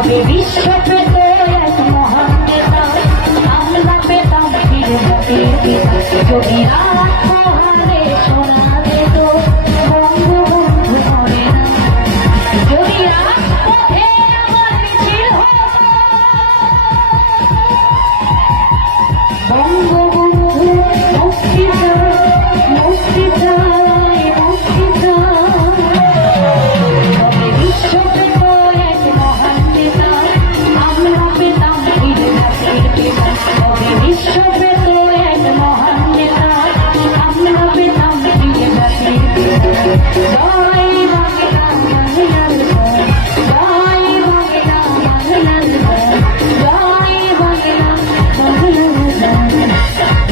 তবে বিশ্ব পেত এক মহান নেতা, আমরা পেতাম ফিরে জাতির পিতা। যদি রাত পোহালে শোনা যেত বঙ্গবন্ধু মরে না, যদি রাত পথে আবার মিছিল হতো বঙ্গবন্ধু মুক্তি চাই, মুক্তি চাই, মুক্তি চাই। তবে বিশ্ব পেত এক মহান নেতা, আমরা পেতাম ফিরে জাতির পিতা। তবে বিশ্ব পেত এক মহান নেতা, আমরা পেতাম ফিরে জাতির পিতা। জয় বাংলা বাংলার জয়, জয় বাংলা বাংলার জয়, জয় বাংলা বাংলার জয়।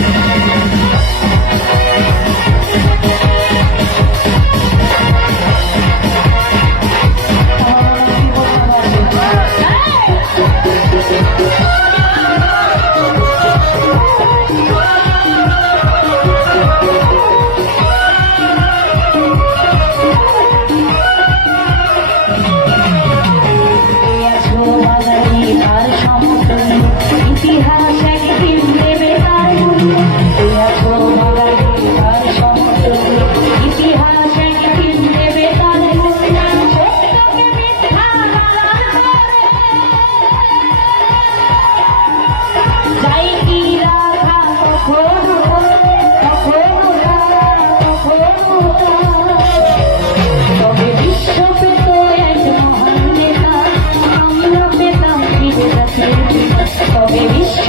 ইতিহাস একদিন দেবে তার মূল্য, ইতিহাস একদিন দেবে তার মূল্য। সত্যকে মিথ্যা বলার পরে যাই কি রাখা কখনো কখনো কখনো। তবে বিশ্ব পেত এক মহান নেতা, আমরা পেতাম ফিরে জাতির পিতা। তবে বিশ্ব